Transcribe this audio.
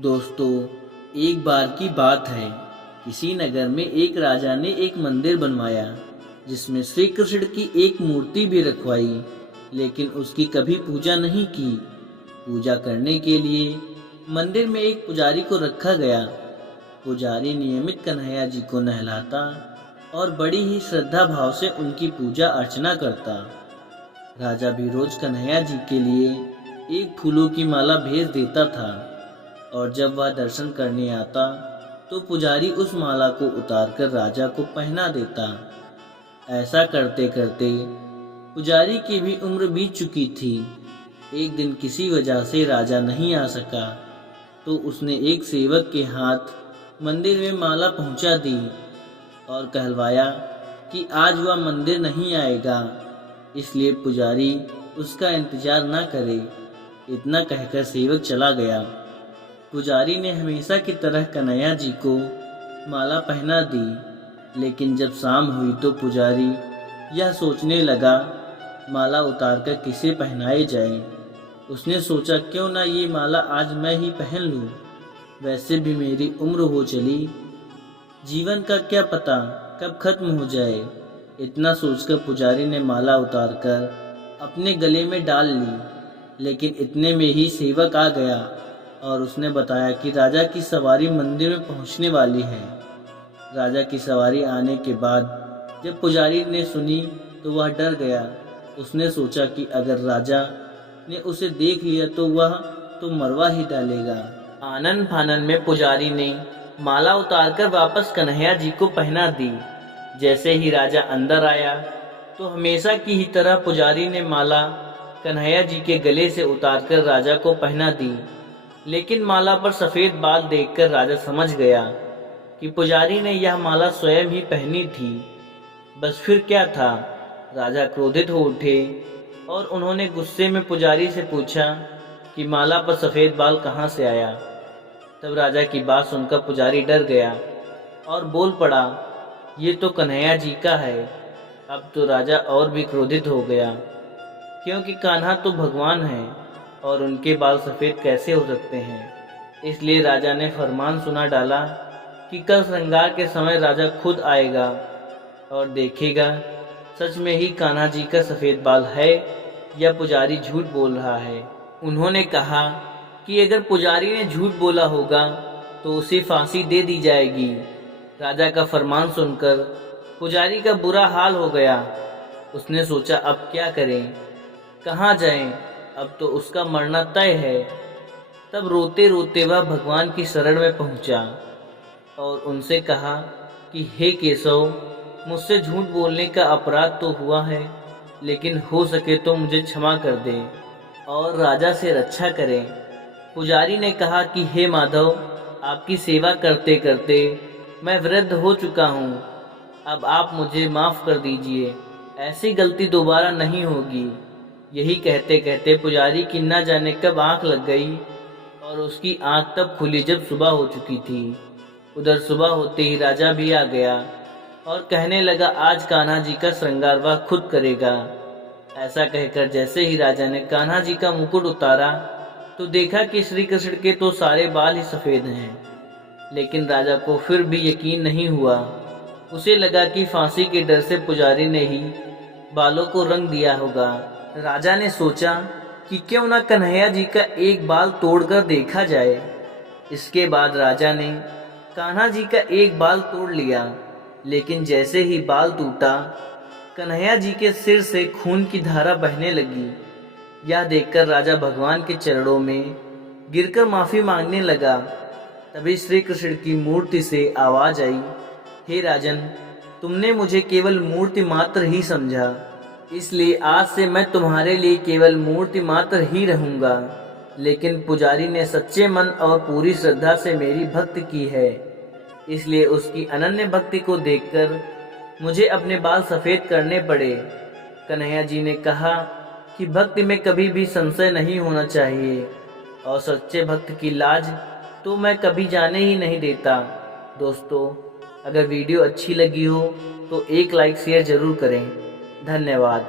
दोस्तों, एक बार की बात है। किसी नगर में एक राजा ने एक मंदिर बनवाया जिसमें श्री कृष्ण की एक मूर्ति भी रखवाई, लेकिन उसकी कभी पूजा नहीं की। पूजा करने के लिए मंदिर में एक पुजारी को रखा गया। पुजारी नियमित कन्हैया जी को नहलाता और बड़ी ही श्रद्धा भाव से उनकी पूजा अर्चना करता। राजा भी रोज कन्हैया जी के लिए एक फूलों की माला भेज देता था और जब वह दर्शन करने आता तो पुजारी उस माला को उतारकर राजा को पहना देता। ऐसा करते करते पुजारी की भी उम्र बीत चुकी थी। एक दिन किसी वजह से राजा नहीं आ सका तो उसने एक सेवक के हाथ मंदिर में माला पहुंचा दी और कहलवाया कि आज वह मंदिर नहीं आएगा, इसलिए पुजारी उसका इंतजार न करे। इतना कहकर सेवक चला गया। पुजारी ने हमेशा की तरह कन्हैया जी को माला पहना दी, लेकिन जब शाम हुई तो पुजारी यह सोचने लगा माला उतारकर किसे पहनाए जाए। उसने सोचा क्यों ना ये माला आज मैं ही पहन लूं, वैसे भी मेरी उम्र हो चली, जीवन का क्या पता कब खत्म हो जाए। इतना सोचकर पुजारी ने माला उतारकर अपने गले में डाल ली, लेकिन इतने में ही सेवक आ गया और उसने बताया कि राजा की सवारी मंदिर में पहुंचने वाली है। राजा की सवारी आने के बाद जब पुजारी ने सुनी तो वह डर गया। उसने सोचा कि अगर राजा ने उसे देख लिया तो वह तो मरवा ही डालेगा। आनन फानन में पुजारी ने माला उतारकर वापस कन्हैया जी को पहना दी। जैसे ही राजा अंदर आया तो हमेशा की ही तरह पुजारी ने माला कन्हैया जी के गले से उतारकर राजा को पहना दी, लेकिन माला पर सफ़ेद बाल देखकर राजा समझ गया कि पुजारी ने यह माला स्वयं ही पहनी थी। बस फिर क्या था, राजा क्रोधित हो उठे और उन्होंने गुस्से में पुजारी से पूछा कि माला पर सफ़ेद बाल कहाँ से आया। तब राजा की बात सुनकर पुजारी डर गया और बोल पड़ा, ये तो कन्हैया जी का है। अब तो राजा और भी क्रोधित हो गया, क्योंकि कान्हा तो भगवान है और उनके बाल सफ़ेद कैसे हो सकते हैं। इसलिए राजा ने फरमान सुना डाला कि कल श्रृंगार के समय राजा खुद आएगा और देखेगा सच में ही कान्हा जी का सफ़ेद बाल है या पुजारी झूठ बोल रहा है। उन्होंने कहा कि अगर पुजारी ने झूठ बोला होगा तो उसे फांसी दे दी जाएगी। राजा का फरमान सुनकर पुजारी का बुरा हाल हो गया। उसने सोचा अब क्या करें, कहाँ जाएं, अब तो उसका मरना तय है। तब रोते रोते वह भगवान की शरण में पहुंचा और उनसे कहा कि हे केशव, मुझसे झूठ बोलने का अपराध तो हुआ है, लेकिन हो सके तो मुझे क्षमा कर दे और राजा से रक्षा करें। पुजारी ने कहा कि हे माधव, आपकी सेवा करते करते मैं वृद्ध हो चुका हूँ, अब आप मुझे माफ़ कर दीजिए, ऐसी गलती दोबारा नहीं होगी। यही कहते कहते पुजारी की न जाने कब आंख लग गई और उसकी आंख तब खुली जब सुबह हो चुकी थी। उधर सुबह होते ही राजा भी आ गया और कहने लगा आज कान्हा जी का श्रृंगार वह खुद करेगा। ऐसा कहकर जैसे ही राजा ने कान्हा जी का मुकुट उतारा तो देखा कि श्री कृष्ण के तो सारे बाल ही सफ़ेद हैं, लेकिन राजा को फिर भी यकीन नहीं हुआ। उसे लगा कि फांसी के डर से पुजारी ने ही बालों को रंग दिया होगा। राजा ने सोचा कि क्यों ना कन्हैया जी का एक बाल तोड़कर देखा जाए। इसके बाद राजा ने कान्हा जी का एक बाल तोड़ लिया, लेकिन जैसे ही बाल टूटा कन्हैया जी के सिर से खून की धारा बहने लगी। यह देखकर राजा भगवान के चरणों में गिरकर माफ़ी मांगने लगा। तभी श्री कृष्ण की मूर्ति से आवाज़ आई, हे राजन, तुमने मुझे केवल मूर्ति मात्र ही समझा, इसलिए आज से मैं तुम्हारे लिए केवल मूर्ति मात्र ही रहूँगा। लेकिन पुजारी ने सच्चे मन और पूरी श्रद्धा से मेरी भक्ति की है, इसलिए उसकी अनन्य भक्ति को देखकर मुझे अपने बाल सफ़ेद करने पड़े। कन्हैया जी ने कहा कि भक्ति में कभी भी संशय नहीं होना चाहिए और सच्चे भक्त की लाज तो मैं कभी जाने ही नहीं देता। दोस्तों, अगर वीडियो अच्छी लगी हो तो एक लाइक शेयर ज़रूर करें। धन्यवाद।